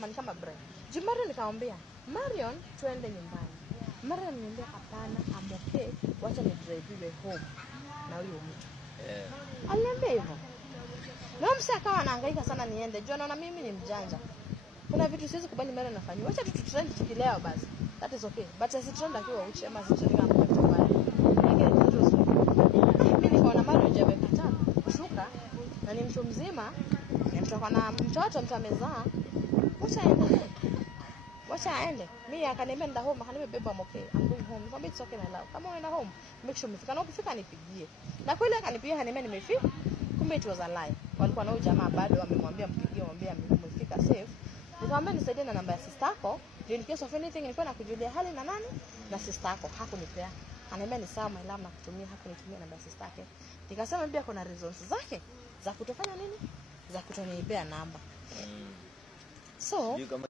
kama ni kama Brian. Marion nikamwambia, "Marion, tuende nyumbani." Marion ananiambia, "Hapana, I'm okay. Wacha ni drive iwe home." Na huyo mtu. Aliniambia hivyo. Na msee akawa anahangaika sana niende. Jua naona mimi ni mjanja. Kuna vitu siwezi kubali Marion anafanya. Wacha tutrend tukileo basi. That is okay. But as trend akiwa uchi ama trend kama kwa mbali. Mimi nikaona Marion je amekataa kushuka na ni mtu mzima. Ni mtu na mtoto mtamezaa. Wacha aende. Mimi akaniambia nenda home, akaniambia beba okay. I'm going home. Nikamwambia it's okay my love. Kama unaenda home, make sure umefika. Na ukifika nipigie. Na kweli akanipigia akaniambia nimefika. Kumbe it was a lie. Walikuwa na huyu jamaa bado amemwambia mpigie, mwambie umefika safe. Nikamwambia nisaidie na namba ya sister yako. In case of anything nilikuwa nakujulia hali na nani? Na sister yako. Hakunipea. Ananiambia ni sawa my love, nakutumia. Hakunitumia namba ya sister yake. Nikasema pia kuna reasons zake za kutofanya nini? Za kutonipea namba. So